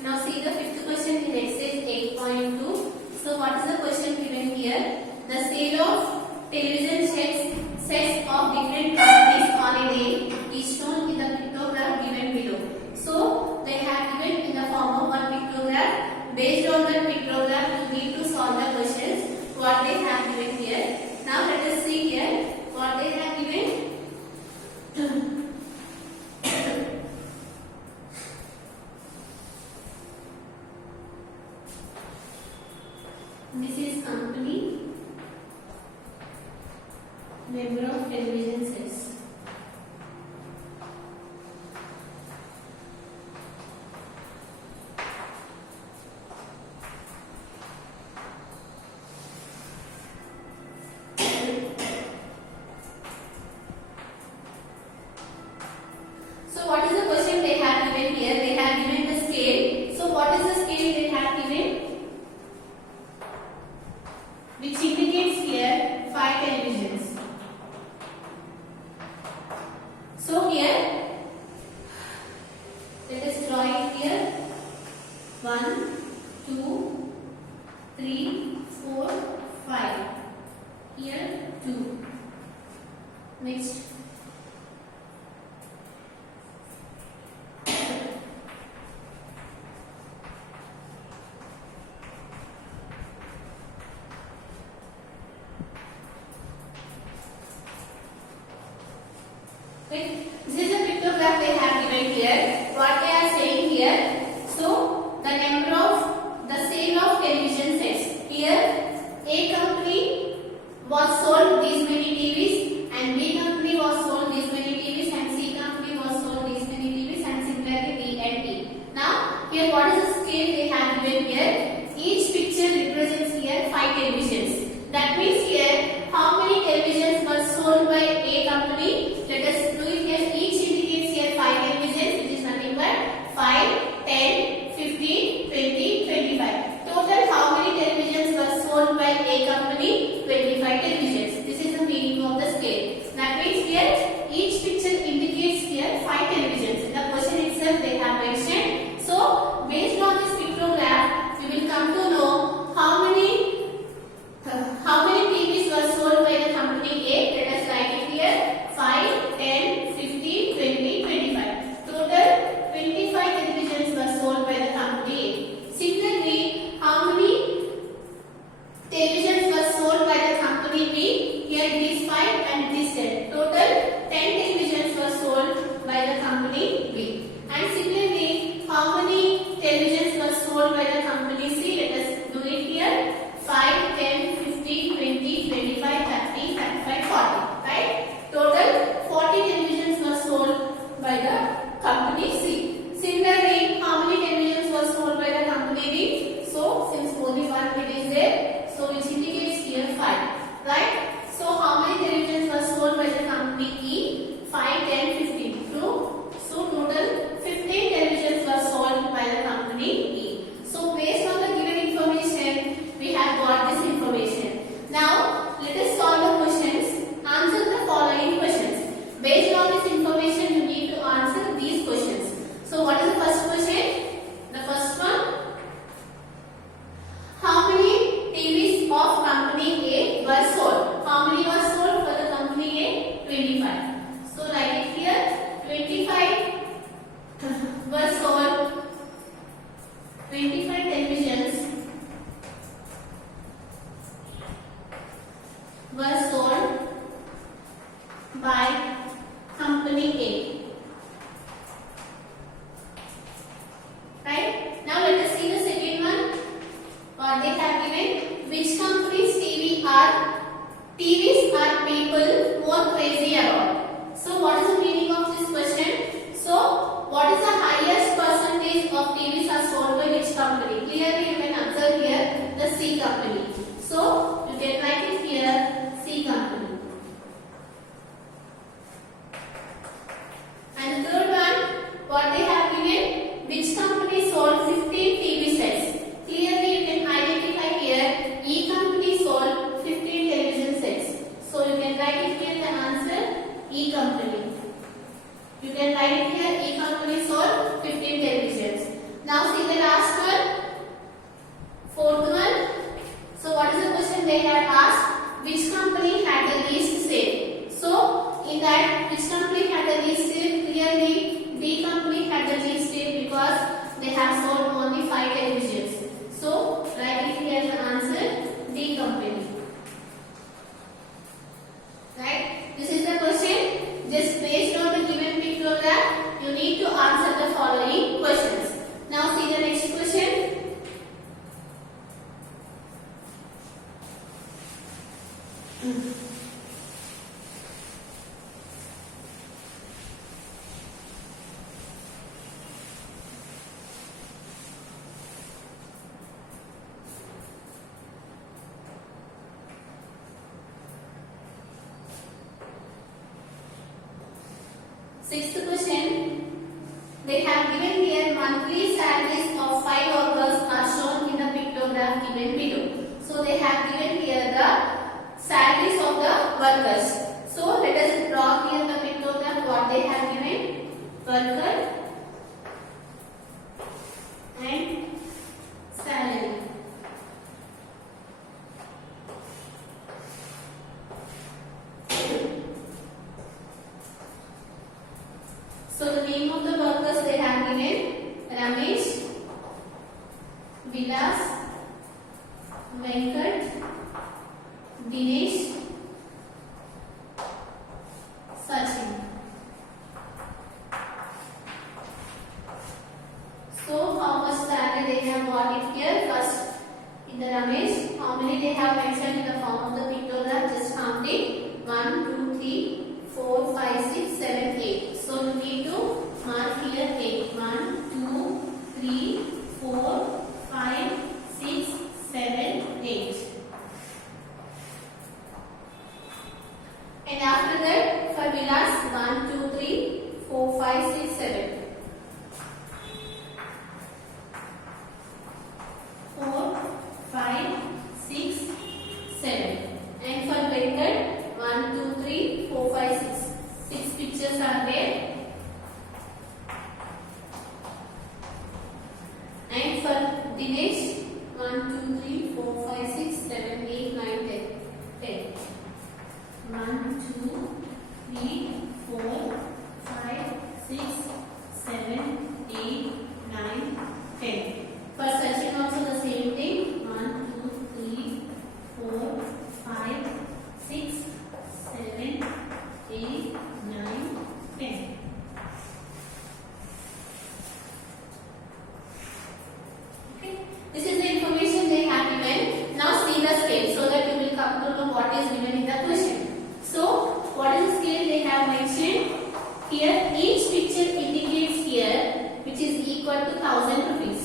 Now see the fifth question in exercise 8.2. So what is the question given here? The sale of television sets of different companies on a day is shown in the pictograph given below. So they have given in the form of one pictograph. Based on the pictograph, you need to solve the questions what they have given here. Now let us see here what they have given. This is company, number of television sets. So what is the question they have given here? They have given the scale. So what is the scale they have given? Which indicates here 5 televisions. So here, let us draw it here. 1, 2, 3, 4, 5. Here 2. Next. This is the pictograph they have given here. What they are saying here. So the number of the sale of television sets. Here A company was sold these many TVs and B company was sold these many TVs and C company was sold these many TVs and similarly D and E. Now here what is the scale they have given here? Each picture represents here 5 televisions. That means here how many televisions were sold by A company? Let us do it here. Each indicates here 5 televisions, which is nothing but 5, 10, 15, 20, 25. Total how many televisions were sold by A company? 25 televisions. This is the meaning of the scale. That means here each picture indicates here 5 televisions. In the question itself they have mentioned. So based on this pictograph, we will come to know how many TVs were sold by the company A. Let us write it here. 5, 10, 15, 20, 25. Total 25 televisions were sold by the company A. Similarly, how many televisions were sold by the company B? Here it is 5 and it is 10. Total 10 televisions were sold by the company B. And similarly, how many televisions were sold by the company C? Let us do it here. 5, 10, 15, 20, 25, 30, 35, 40. Right? Total 40 televisions were sold by the company C. Similarly, how many televisions were sold by the company D? So, since only one bit is there, so which indicates here 5. Right? So, how many televisions were sold by the company E? 5, 10, 15. True? So, total 15 televisions were sold by the company E. So, based on the given information, we have got this information. Now, let us solve the questions. Answer the following questions. Based on this information, you need to answer these questions. So, what is the first question? The first one. How many TVs of company A were sold? How many were sold for the company A? 25. So, write it here. 25 were sold. 25 televisions were sold by company A. Right? Now let us see the second one. What they have given. Which company's TVs are people more crazy about? So what is the meaning of this question? So what is the highest percentage of TVs are sold by which company? Clearly you can answer here the C company. So you can write it here C company. And the third one, what they have given, which company sold 15 TV sets? Clearly you can identify here E company sold 15 television sets. So you can write it here the answer E company. You can write it here E company sold 15 televisions. Now see the last have sold only 5 televisions. So write it here the answer, D company. Right? This is the question. Just based on the given pictogram, you need to answer the following questions. Now see the next question. Sixth question. They have given here monthly salaries of 5 workers are shown in the pictogram given below. So they have given here the salaries of the workers. So let us draw here the pictogram what they have given. Worker and salary. So the name of the workers they have given Ramesh, Vilas, Venkat, Dinesh, Sachin. So how much salary they have got it here? First in the Ramesh, how many they have mentioned in the form of the pictogram? Just count it. 1, 2, 3, 4, 5, 6, 7, 8. So you need to mark here 8. 1, 2, 3, 4, 5, 6, 7, 8. And after that for Vilas 1, 2, 3, 4, 5, 6, 7. 4, 5, 6, 7. And for Venkat 1, 2, 3, 4, 5, 6. 6 pictures are there. And for Dinesh 1, 2, 3, 4, 5, 6, 7, 8, 9, 10. 1, 2, 3, 4, 5, 6, 7, 8, 9, 10. For Sachin also the same thing. 1, 2, 3, 4, 5, 6, 7, 8, 9, 10. Okay. This is the information they have given. Now see the scale so that you will come to know what is given in the question. So what is the scale they have mentioned? Here each picture indicates here which is equal to 1000 rupees.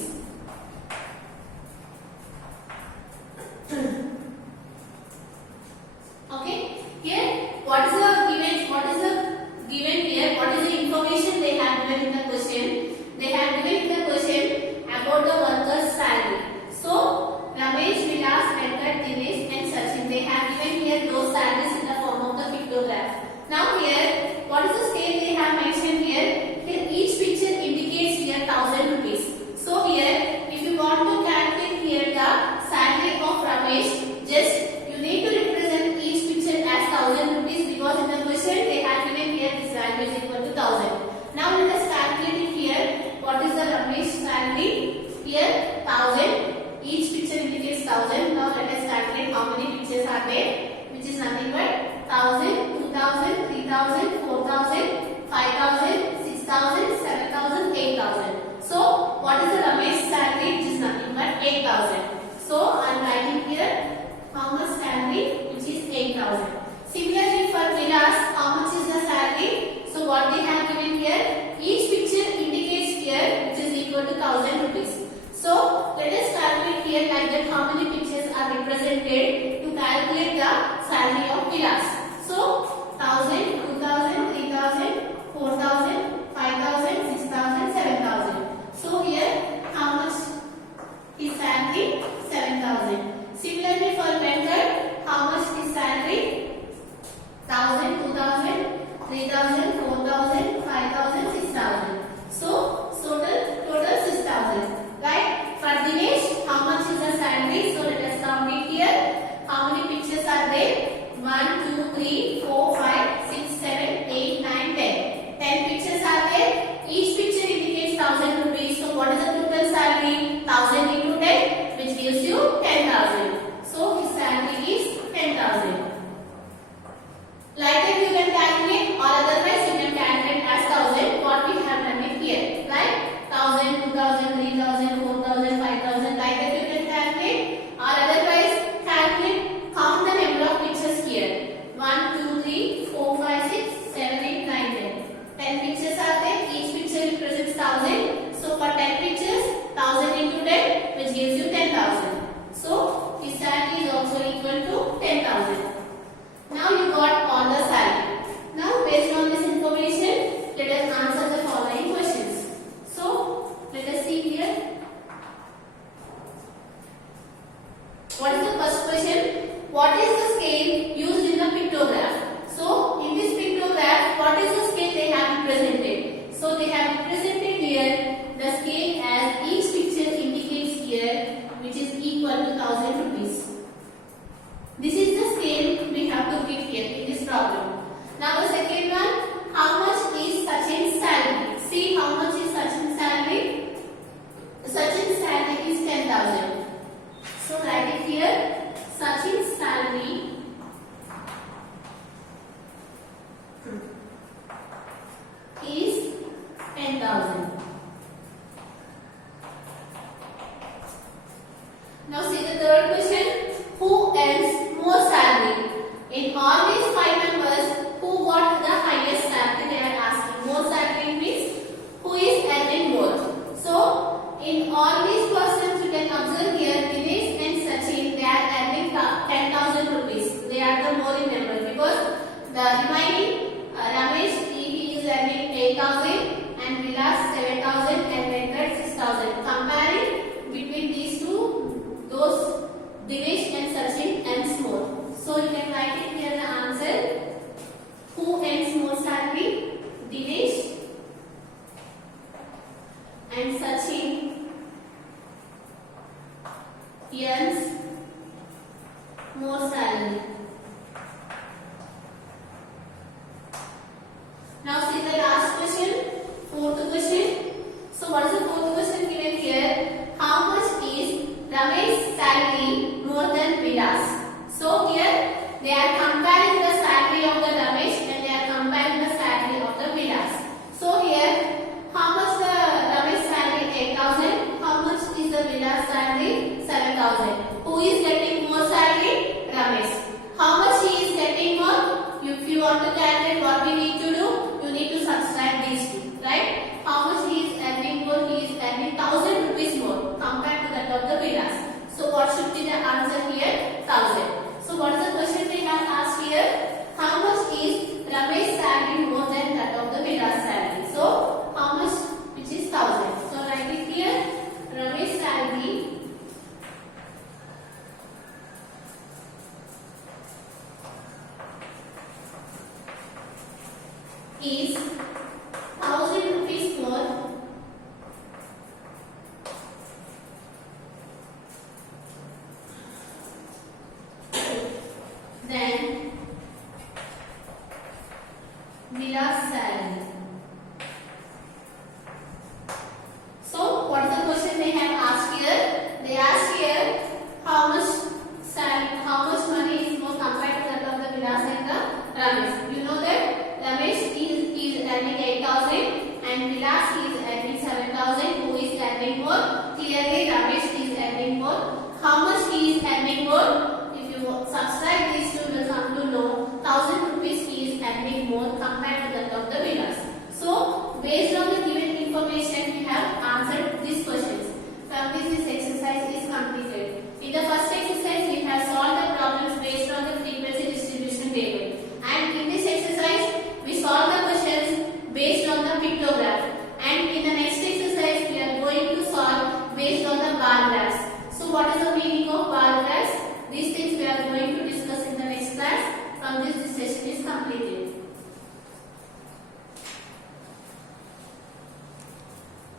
Okay. Here what is the given here? What is the information they have given in the question? They have given in the question about the worker's salary. So Ramesh, Vilas, Venkat, Dinesh and Sachin, they have given here those salaries in the form of the pictograph. Now here, what is the scale they have mentioned here? Here each picture indicates here 1000 rupees. So here, if you want to calculate here the salary of Ramesh, just you need to represent each picture as 1000 rupees because in the question they have given here this value is equal to 1000. Now let us calculate it here. What is the Ramesh salary? Here 1000. Each picture indicates 1000. Now let us calculate how many pictures are there, which is nothing but 1000, 2000, 3000, 4000, 5000, 6000, 7000, 8000. So what is the Ramesh salary? Which is nothing but 8000. So I am writing here how much salary, which is 8000. Similarly for Vilas, how much is the salary? So what they have given here, each picture indicates here which is equal to 1000 rupees. So let us calculate here like that how many pictures are represented to calculate the salary of Vilas. So 1000, 2000, 3000, 4000, 5000, 6000, 7000. So here how much is salary? 7000. Similarly for Venkat, how much is salary? 1000, 2000, 3000, 4000, 5000, 6000. So total 6000. Right? For Dinesh, how much is the salary? So let us count it here. How many pictures are there? 1, 2, 3, 4, 5, 6, 7, 8, what is the scale used in the pictograph. So in this pictograph, what is the scale they have represented? So they have represented here the scale as each picture indicates here, which is equal to 1000 rupees. This is the scale we have to fit here in this problem. Now the second one, how much is Sachin's salary? See how much is Sachin's salary? Sachin's salary is 10,000. So write it here. Sachin's salary is 10,000. Now see the third question. Who earns more salary? In all these five numbers, who got the highest salary? They are asking. More salary means who is earning more. So in all these persons, you can observe here Dinesh and Sachin, they are earning 10,000 rupees. They are the more in number because the remaining Ramesh he is earning 8,000 and Vilas 7,000 and Venkat 6,000. Comparing between these two, those Dinesh and Sachin earns more. So you can write it here the answer. Who earns more salary? Dinesh and Sachin earns more salary. Now see the last question, fourth question. So what is the fourth question given here? How much is Ramesh's salary more than Vilas? So here they are comparing the salary of the Ramesh and they are comparing the salary of the Vilas. So here how much the Ramesh salary? 8,000. How much is the Vilas salary? 7,000. Who is getting more salary? Ramesh. How much he is getting more? If you want to calculate, what we need to do? You need to subtract these two, right? How much he is earning more? He is earning 1,000 rupees more compared to that of the Vilas. So what should be the answer here? 1,000. So what is the question we have asked here? How much is Ramesh's salary more than that of the Vilas salary? So how much, which is 1,000. So write it here. Ramesh's salary is 1,000 rupees more than Vilas salary. So what is the question they have asked here? They asked here how much salary, how much money is more compared to that of the Vilas and the Ramesh. You know that Ramesh is earning 8,000 and Vilas is earning 7,000. Who is earning more? Clearly Ramesh is earning more. How much he is earning more? If you subtract these two, you will come to know 1,000 rupees he is earning more compared to that of the Vilas. So based on the given information, we have answered these questions. From this exercise is completed. In the first exercise, we have solved the problems based on the frequency distribution table. And in this exercise, we solve the questions based on the pictograph. And in the next exercise, we are going to solve based on the bar graphs. So what is the